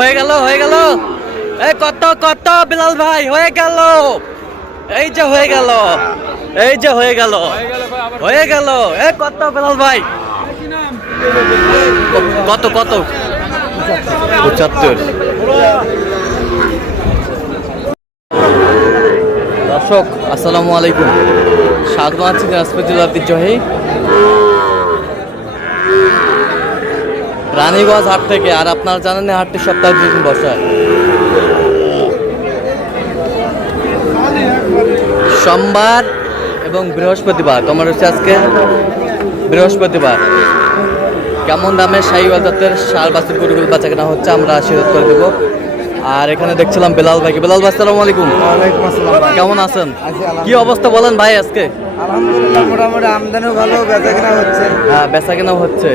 হয়ে গেল হয়ে গেল। কত কত বিলাল ভাই হয়ে গেল। এই যে হয়ে গেল, এই যে হয়ে গেল, হয়ে গেল। কত বিলাল ভাই, কত কত? 75। দর্শক আসসালামু আলাইকুম, স্বাগত আছি দিনাজপুর জেলার ঐতিহ্যবাহী রানীগঞ্জ হাট থেকে। আর আপনারা জানেন হাটটি সপ্তাহে 2 দিন বসায়, সোমবার এবং বৃহস্পতিবার। তোমার হচ্ছে আজকে বৃহস্পতিবার। কেমন দামে শাহিওয়াল জাতের ষাঁড় বাছুর গরুগুলো বেচা কেনা হচ্ছে আমরা আশীর্বাদ করে দেবো। আর এখানে দেখছিলাম বেলাল ভাইকে। বেলাল ভাই আসসালামু আলাইকুম। কেমন আছেন? কি অবস্থা বলেন ভাই আজকে? আলহামদুলিল্লাহ, মোটামুটি আমদানিও ভালো, বেচা কেনা হচ্ছে। হ্যাঁ, বেচা কেনাও হচ্ছে।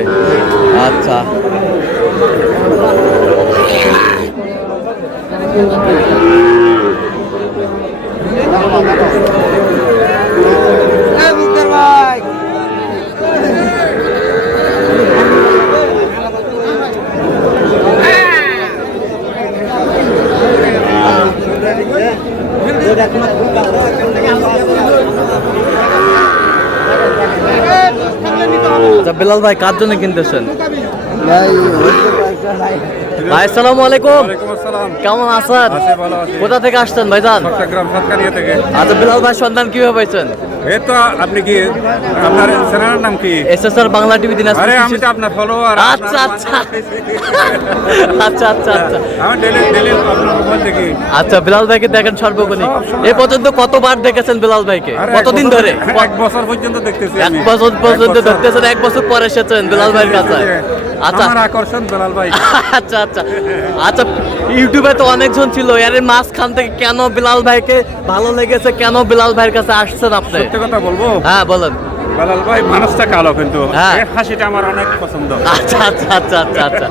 আচ্ছা, বেলাল ভাই কার জন্য কিনতেছেন? ভাই আসসালামু আলাইকুম। কেমন আছেন? কোথা থেকে আসছেন ভাইজান? আচ্ছা বেলাল ভাই সন্ধান কিভাবে পাইছেন? এই তো আপনি কি, আপনার চ্যানেলের নাম কি? SSR Bangla TV Dinajpur. আরে আমি তো আপনার ফলোয়ার। আচ্ছা আচ্ছা আচ্ছা আচ্ছা আচ্ছা। আমি ডেলি আপনার মোবাইল দেখি। আচ্ছা বেলাল ভাইকে দেখেন সর্বক্ষণিক। এ পর্যন্ত কতবার দেখেছেন বেলাল ভাইকে? কতদিন ধরে? 1 বছর পর্যন্ত দেখতেছি আমি। 1 বছর পর্যন্ত দেখতেছেন, 1 বছর পরে এসেছেন বেলাল ভাইয়ের কাছে। আচ্ছা, আমার আকর্ষণ বেলাল ভাই। আচ্ছা আচ্ছা আচ্ছা। ইউটিউবে তো অনেকজন ছিল, এর মাঝখান থেকে কেন বেলাল ভাইকে ভালো লেগেছে, কেন বেলাল ভাইয়ের কাছে আসছেন আপনি? সত্যি কথা বলবো? হ্যাঁ বলেন। বেলাল ভাই মানুষটা কালো, কিন্তু হ্যাঁ। এর হাসিটা আমার অনেক পছন্দ। আচ্ছা আচ্ছা আচ্ছা আচ্ছা আচ্ছা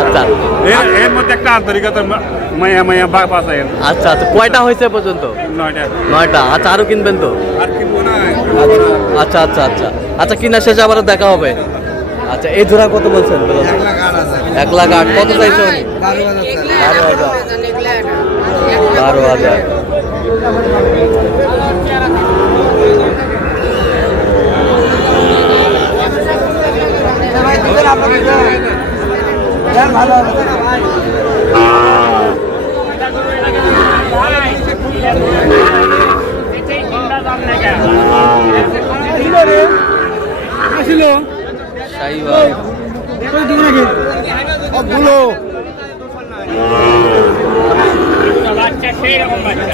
আচ্ছা এর মধ্যে একটা আন্তরিকতা মায়া মায়া বাপ আছে। আচ্ছা আচ্ছা। কয়টা হয়েছে এ পর্যন্ত? 9টা। 9টা। আচ্ছা, আরো কিনবেন তো? আর কিনবো না। আচ্ছা আচ্ছা আচ্ছা আচ্ছা। কিনা শেষে আবার দেখা হবে। আচ্ছা, এই জোড়া কত বলছেন? 1,08,000। কত চাইছে উনি? 12,000। 12,000। ভালো হবে।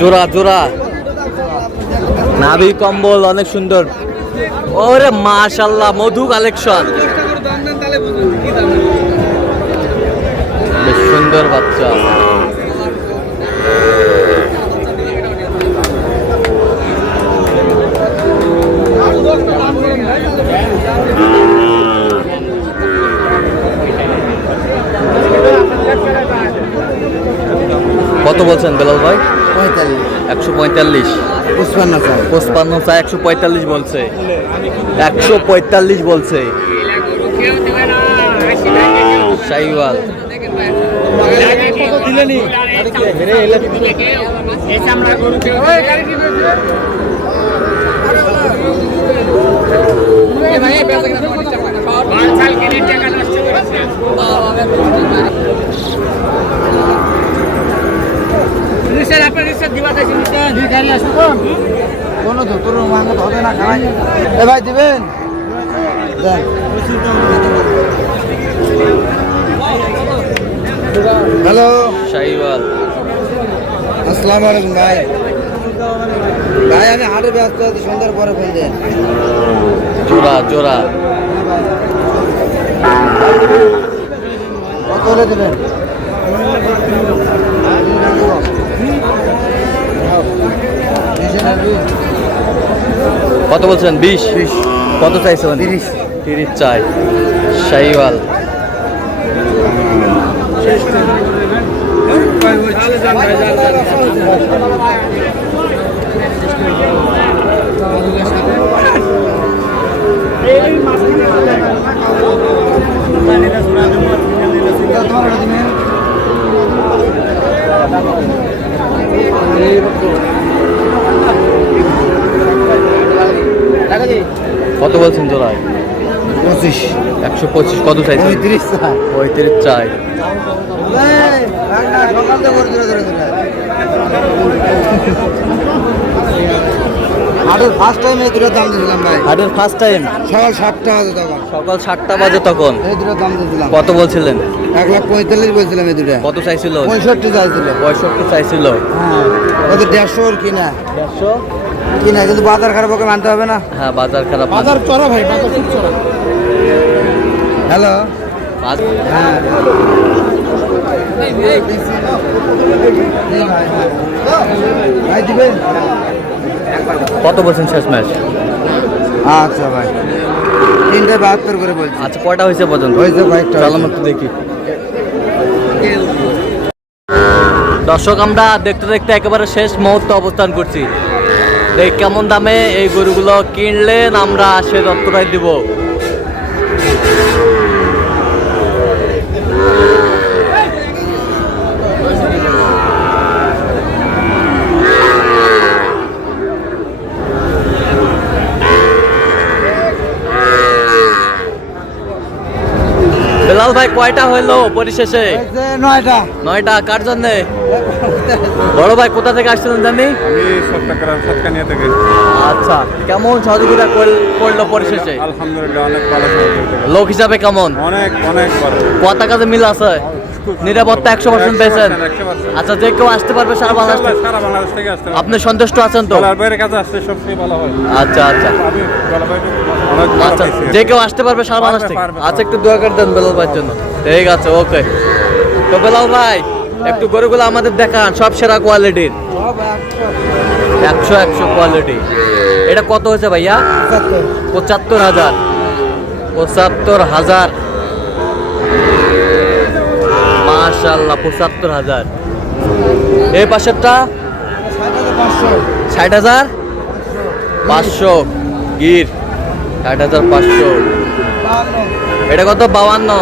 জোড়া জোড়া নাভি কম্বল অনেক সুন্দর। ওরে মাশাআল্লাহ, মধু কালেকশন। বেশ সুন্দর বাচ্চা। কত বলছেন বেলাল ভাই? 145। 55 চাই, 145 বলছে। 145 বলছে শাহিওয়াল। কোনো ধুতুর মাঙ্গত হবে না, খাওয়াই। ভাই দিবেন? হ্যালো শাহিওয়াল। আসসালামু আলাইকুম ভাই। ভাই আমি হাটে ব্যস্ত আছি, সন্ধ্যার পরে ফোন দেন। জোড়া জোড়া কত হলে দেবেন? কত বলছেন? 20। কত চাইছেন? 30। 30 চাই শাহিওয়াল। কত বলছেন জোড়ায়? 25 125। কত চাইছেন? 35 চাই। 35 চাই। হাটের ফার্স্ট টাইম এই দুটোর দাম দিয়েছিলাম ভাই। হাটের ফার্স্ট টাইম সকাল 7টা বাজে তখন। সকাল 7টা বাজে তখন এই দুটোর দাম দিয়েছিলাম। কত বলছিলেন? 1,45,000 বলছিলাম এই দুটো। কত চাইছিল? 65 চাইছিল। 65 চাইছিল। হ্যাঁ কত 150 কিনা 150। কিনা, কিন্তু বাজার খারাপ ওকে মানতে হবে না। হ্যাঁ বাজার খারাপ। বাজার চড়া ভাই, বাজার খুব চড়া। হ্যালো হ্যাঁ ভাই দিবেন। কত বলছেন শেষ ম্যাচ? আচ্ছা ভাই 372 করে বলছি। আচ্ছা কয়টা হয়েছে পর্যন্ত? হয়েছে কয়েকটা। চলো একটু দেখি। দর্শক আমরা দেখতে দেখতে একেবারে শেষ মুহূর্তে অবস্থান করছি। দেখ কেমন দামে এই গরুগুলো কিনলেন আমরা সে তথ্যটাই দিব। বেলাল ভাই কয়টা হইলো পরিশেষে? 9টা। 9টা। কার জন্যে? বড় ভাই কোথা থেকে আসছিলেন জানি? আমি সৎকানিয়া থেকে। আচ্ছা কেমন সহযোগিতা করলো পরিশেষে? আলহামদুলিল্লাহ অনেক ভালো সহযোগিতা করছে। লোক হিসাবে কেমন? অনেক ভালো। কত কাজে মিল আছে? নিরাপত্তা 100% পেয়েছেন? 100%। আচ্ছা যে কেউ আসতে পারবে সারা বাংলাদেশ থেকে? সারা বাংলাদেশ থেকে আসতে পারবে। আপনি সন্তুষ্ট আছেন তো? ডলার বাইরে কাছে আসতে সবচেয়ে ভালো হয়। আচ্ছা আচ্ছা আমি ডলার বাইরে অনেক ভালো আচ্ছা পাইছি। যে কেউ আসতে পারবে সারা বাংলাদেশ থেকে? পারবে। আচ্ছা একটু দোয়া করে দেন বেলাল ভাইয়ের জন্য। ঠিক আছে ওকে। তো বেলাল ভাই একটু গরুগুলো আমাদের দেখান, সব সেরা কোয়ালিটির। 100 কোয়ালিটি। এটা কত হয়েছে ভাইয়া? 75,000। 75,000 মাশাআল্লাহ 75,000। এই পাশেরটা 60,500 গির। 60,500। এটা কত? 52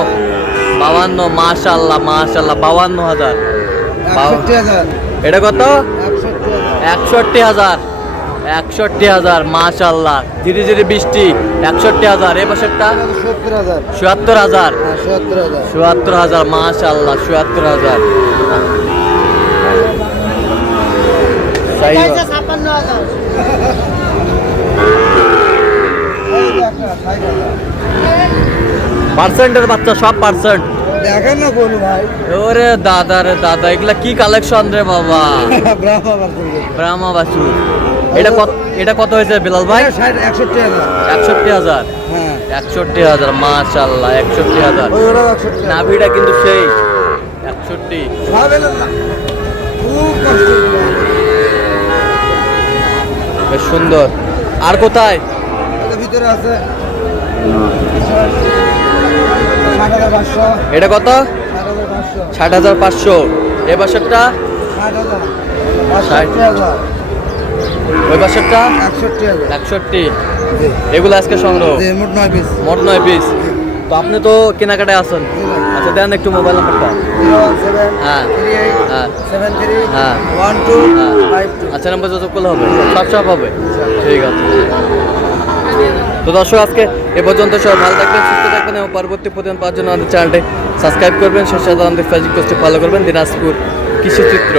মাশাআল্লাহ 52,000। এটা কত? 61,000। 61,000 মাশাআল্লাহ। ধীরে ধীরে বৃষ্টি। 61,000। এই পাশেরটা 70,000। 77,000। 70,000 মাশাআল্লাহ 77,000। পার্সেন্টের বাচ্চা, সব পার্সেন্ট। দেখেন না বলু ভাই। ওরে দাদা রে দাদা, এগুলা কি কালেকশন রে বাবা। ব্রাহ্মা বাছু। এটা কত হয়েছে বিলাল ভাই? 61,000। 61,000। হ্যাঁ 61,000 মাশাআল্লাহ 61,000। ওই ওরা 61। নাভিটা কিন্তু সেই 61। ভাবেন না, খুব কষ্ট। বেশ সুন্দর। আর কোথায়? এটা ভিতরে আছে 60,500। এটা কত? 60,500। 60,500। এ বাসেরটা 60,000। 60,000। ওই বাসেরটা 61,000। 61। জি এগুলো আজকে সংগ্রহ। জি, মোট 9 পিস। মোট 9 পিস। তো আপনি তো কেনাকাটায় আছেন। আচ্ছা দেন একটু মোবাইল নাম্বারটা। 017 হ্যাঁ 38 হ্যাঁ 73 হ্যাঁ 1252। আচ্ছা নাম্বার যোগাযোগ করলে হবে, সব হবে। ঠিক আছে। তো দর্শক আজকে এ পর্যন্ত সবাই ভালো থাকবেন, সুস্থ থাকবেন এবং পরবর্তী প্রতিদিন পাওয়ার জন্য আমাদের চ্যানেলটি সাবস্ক্রাইব করবেন। সেই সাথে আমাদের ফেসবুক পেজটি ফলো করবেন, দিনাজপুর কৃষিচিত্র।